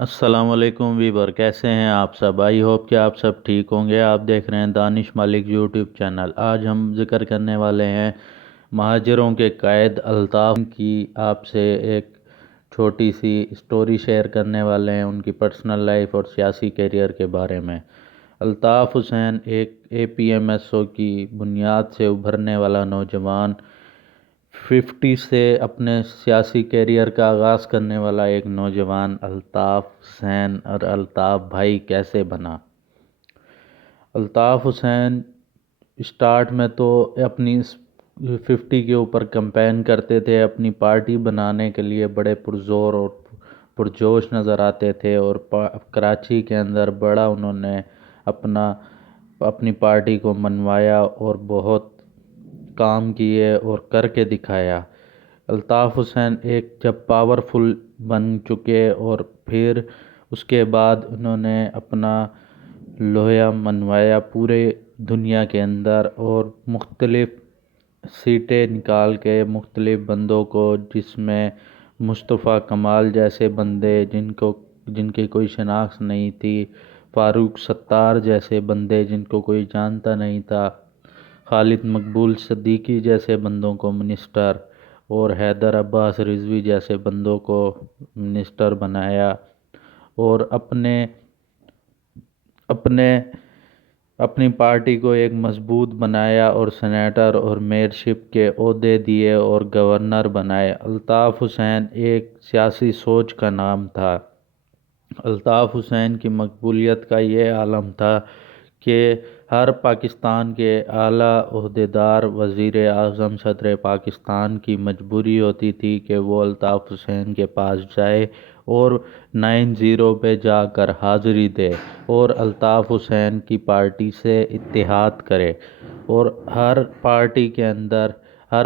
السلام علیکم ویور، کیسے ہیں آپ سب؟ آئی ہوپ کہ آپ سب ٹھیک ہوں گے۔ آپ دیکھ رہے ہیں دانش مالک یوٹیوب چینل۔ آج ہم ذکر کرنے والے ہیں مہاجروں کے قائد الطاف کی۔ آپ سے ایک چھوٹی سی سٹوری شیئر کرنے والے ہیں ان کی پرسنل لائف اور سیاسی کیریئر کے بارے میں۔ الطاف حسین ایک APMSO کی بنیاد سے ابھرنے والا نوجوان، 50 سے اپنے سیاسی کیریئر کا آغاز کرنے والا ایک نوجوان الطاف حسین اور الطاف بھائی کیسے بنا۔ الطاف حسین اسٹارٹ میں تو اپنی 50 کے اوپر کمپین کرتے تھے، اپنی پارٹی بنانے کے لیے بڑے پرزور اور پرجوش نظر آتے تھے، اور کراچی کے اندر بڑا انہوں نے اپنی پارٹی کو منوایا اور بہت کام کیے اور کر کے دکھایا۔ الطاف حسین ایک جب پاورفل بن چکے اور پھر اس کے بعد انہوں نے اپنا لوہا منوایا پورے دنیا کے اندر، اور مختلف سیٹیں نکال کے مختلف بندوں کو، جس میں مصطفیٰ کمال جیسے بندے جن کی کوئی شناخت نہیں تھی، فاروق ستار جیسے بندے جن کو کوئی جانتا نہیں تھا، خالد مقبول صدیقی جیسے بندوں کو منسٹر، اور حیدر عباس رضوی جیسے بندوں کو منسٹر بنایا، اور اپنی پارٹی کو ایک مضبوط بنایا، اور سینیٹر اور میئرشپ کے عہدے دیے اور گورنر بنائے۔ الطاف حسین ایک سیاسی سوچ کا نام تھا۔ الطاف حسین کی مقبولیت کا یہ عالم تھا کہ ہر پاکستان کے اعلیٰ عہدیدار، وزیر اعظم، صدر پاکستان کی مجبوری ہوتی تھی کہ وہ الطاف حسین کے پاس جائے اور 90 پہ جا کر حاضری دے اور الطاف حسین کی پارٹی سے اتحاد کرے، اور ہر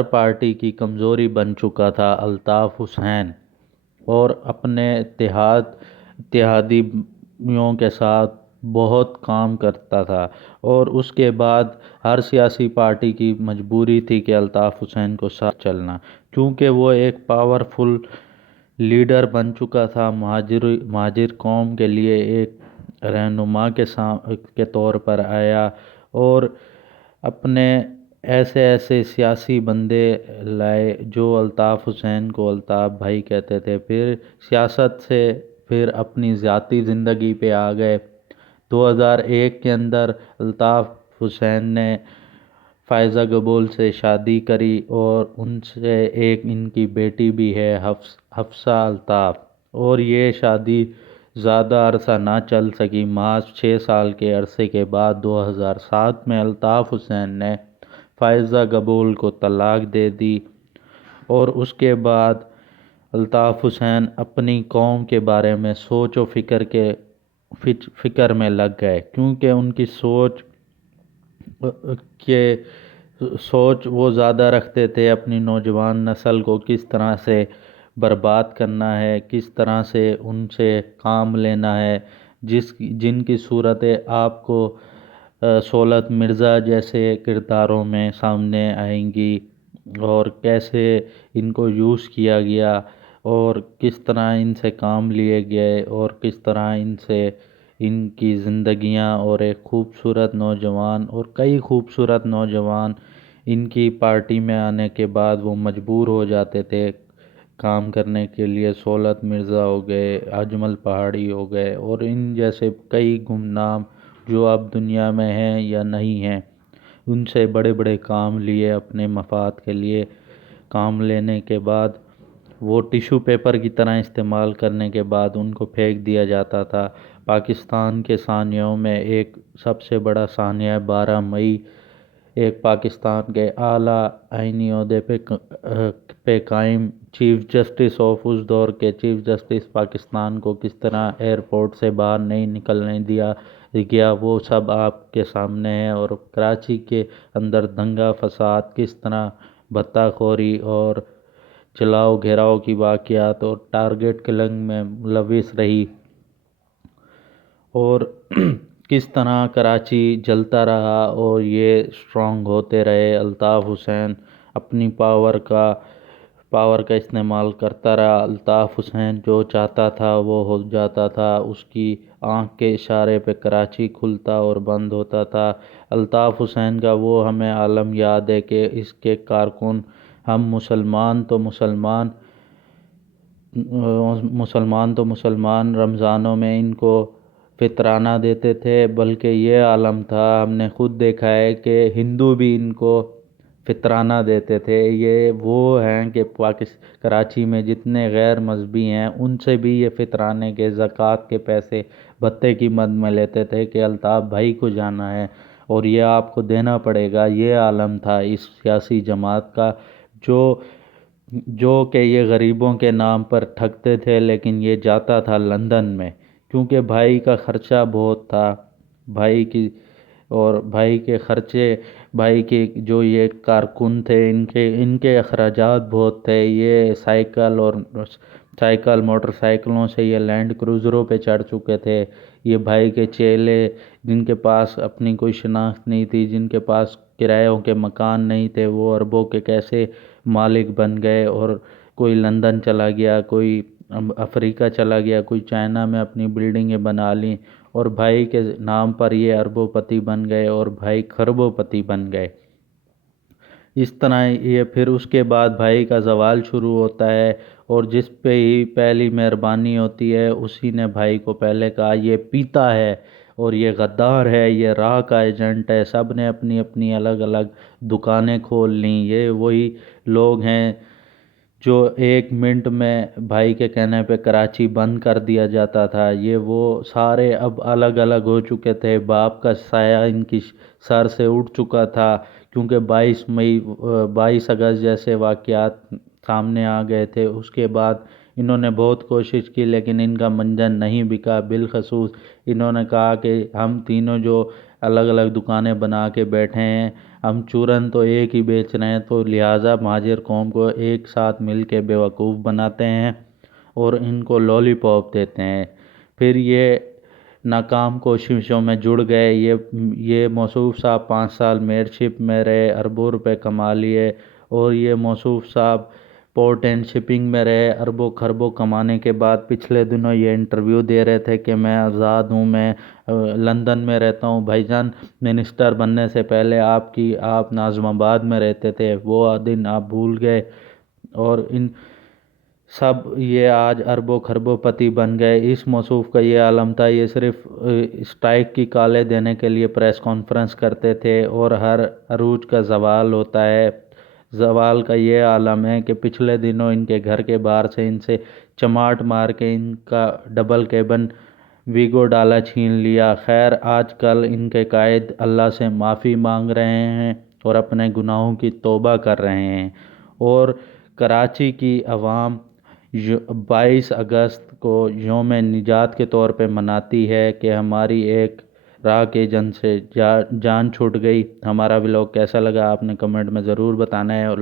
پارٹی کی کمزوری بن چکا تھا الطاف حسین، اور اپنے اتحادیوں کے ساتھ بہت کام کرتا تھا، اور اس کے بعد ہر سیاسی پارٹی کی مجبوری تھی کہ الطاف حسین کو ساتھ چلنا، کیونکہ وہ ایک پاورفل لیڈر بن چکا تھا، مہاجر قوم کے لیے ایک رہنما کے طور پر آیا، اور اپنے ایسے سیاسی بندے لائے جو الطاف حسین کو الطاف بھائی کہتے تھے۔ پھر سیاست سے پھر اپنی ذاتی زندگی پہ آ گئے۔ 2001 کے اندر الطاف حسین نے فائزہ قبول سے شادی کری، اور ان سے ایک ان کی بیٹی بھی ہے، حفصہ الطاف، اور یہ شادی زیادہ عرصہ نہ چل سکی۔ محض 6 سال کے عرصے کے بعد 2007 میں الطاف حسین نے فائزہ قبول کو طلاق دے دی، اور اس کے بعد الطاف حسین اپنی قوم کے بارے میں سوچ و فکر میں لگ گئے، کیونکہ ان کی سوچ وہ زیادہ رکھتے تھے اپنی نوجوان نسل کو کس طرح سے برباد کرنا ہے، کس طرح سے ان سے کام لینا ہے، جن کی صورتیں آپ کو سہولت مرزا جیسے کرداروں میں سامنے آئیں گی، اور کیسے ان کو یوز کیا گیا، اور کس طرح ان سے کام لیے گئے، اور کس طرح ان کی زندگیاں، اور ایک خوبصورت نوجوان اور کئی خوبصورت نوجوان ان کی پارٹی میں آنے کے بعد وہ مجبور ہو جاتے تھے کام کرنے کے لیے۔ سہولت مرزا ہو گئے، اجمل پہاڑی ہو گئے، اور ان جیسے کئی گمنام جو اب دنیا میں ہیں یا نہیں ہیں، ان سے بڑے بڑے کام لیے اپنے مفاد کے لیے۔ کام لینے کے بعد وہ ٹیشو پیپر کی طرح استعمال کرنے کے بعد ان کو پھینک دیا جاتا تھا۔ پاکستان کے سانحوں میں ایک سب سے بڑا سانحہ 12 مئی، ایک پاکستان کے اعلیٰ آئینی عہدے پہ قائم چیف جسٹس آف اس دور کے چیف جسٹس پاکستان کو کس طرح ایئرپورٹ سے باہر نہیں نکلنے دیا گیا، وہ سب آپ کے سامنے ہے، اور کراچی کے اندر دنگا فساد کس طرح بھتہ خوری اور چلاؤ گھیراؤ کی واقعات اور ٹارگٹ کلنگ میں ملوث رہی، اور کس طرح کراچی جلتا رہا اور یہ اسٹرانگ ہوتے رہے۔ الطاف حسین اپنی پاور کا پاور کا استعمال کرتا رہا۔ الطاف حسین جو چاہتا تھا وہ ہو جاتا تھا، اس کی آنکھ کے اشارے پہ کراچی کھلتا اور بند ہوتا تھا۔ الطاف حسین کا وہ ہمیں عالم یاد ہے کہ اس کے کارکن ہم مسلمان تو مسلمان رمضانوں میں ان کو فطرانہ دیتے تھے، بلکہ یہ عالم تھا، ہم نے خود دیکھا ہے کہ ہندو بھی ان کو فطرانہ دیتے تھے۔ یہ وہ ہیں کہ کراچی میں جتنے غیر مذہبی ہیں ان سے بھی یہ فطرانے کے زکوٰۃ کے پیسے بھتے کی مد میں لیتے تھے کہ الطاف بھائی کو جانا ہے اور یہ آپ کو دینا پڑے گا۔ یہ عالم تھا اس سیاسی جماعت کا، جو کہ یہ غریبوں کے نام پر ٹھگتے تھے، لیکن یہ جاتا تھا لندن میں کیونکہ بھائی کا خرچہ بہت تھا، بھائی کے خرچے، بھائی کے جو یہ کارکن تھے ان کے اخراجات بہت تھے۔ یہ موٹر سائیکلوں سے یہ لینڈ کروزروں پہ چڑھ چکے تھے۔ یہ بھائی کے چیلے جن کے پاس اپنی کوئی شناخت نہیں تھی، جن کے پاس کرایوں کے مکان نہیں تھے، وہ اربوں کے کیسے مالک بن گئے، اور کوئی لندن چلا گیا، کوئی افریقہ چلا گیا، کوئی چائنا میں اپنی بلڈنگیں بنا لیں، اور بھائی کے نام پر یہ اربوں پتی بن گئے اور بھائی خربوں پتی بن گئے۔ اس طرح یہ پھر اس کے بعد بھائی کا زوال شروع ہوتا ہے، اور جس پہ ہی پہلی مہربانی ہوتی ہے اسی نے بھائی کو پہلے کہا یہ پیتا ہے اور یہ غدار ہے، یہ راہ کا ایجنٹ ہے۔ سب نے اپنی اپنی الگ الگ دکانیں کھول لیں۔ یہ وہی لوگ ہیں جو 1 منٹ میں بھائی کے کہنے پہ کراچی بند کر دیا جاتا تھا۔ یہ وہ سارے اب الگ الگ ہو چکے تھے، باپ کا سایہ ان کی سر سے اٹھ چکا تھا، کیونکہ 22 اگست جیسے واقعات سامنے آ گئے تھے۔ اس کے بعد انہوں نے بہت کوشش کی لیکن ان کا منجن نہیں بکا۔ بالخصوص انہوں نے کہا کہ ہم تینوں جو الگ الگ دکانیں بنا کے بیٹھے ہیں، ہم چورن تو ایک ہی بیچ رہے ہیں، تو لہٰذا مہاجر قوم کو ایک ساتھ مل کے بیوقوف بناتے ہیں اور ان کو لالی پاپ دیتے ہیں۔ پھر یہ ناکام کوششوں میں جڑ گئے۔ یہ موصوف صاحب 5 سال میئرشپ میں رہے، اربوں روپے کما لیے، اور یہ موصوف صاحب پورٹ اینڈ شپنگ میں رہے، اربوں خربوں کمانے کے بعد پچھلے دنوں یہ انٹرویو دے رہے تھے کہ میں آزاد ہوں، میں لندن میں رہتا ہوں۔ بھائی جان، منسٹر بننے سے پہلے آپ ناظم آباد میں رہتے تھے، وہ دن آپ بھول گئے، اور ان سب یہ آج اربوں خربوں پتی بن گئے۔ اس موصوف کا یہ عالم تھا، یہ صرف اسٹرائک کی کالیں دینے کے لیے پریس کانفرنس کرتے تھے، اور ہر عروج کا زوال ہوتا ہے۔ زوال کا یہ عالم ہے کہ پچھلے دنوں ان کے گھر کے باہر سے ان سے چماٹ مار کے ان کا ڈبل کیبن ویگو ڈالا چھین لیا۔ خیر، آج کل ان کے قائد اللہ سے معافی مانگ رہے ہیں اور اپنے گناہوں کی توبہ کر رہے ہیں، اور کراچی کی عوام 22 اگست کو یوم نجات کے طور پہ مناتی ہے کہ ہماری ایک راہ کے جن سے جان چھوٹ گئی۔ ہمارا ولاگ کیسا لگا آپ نے کمنٹ میں ضرور بتانا ہے، اور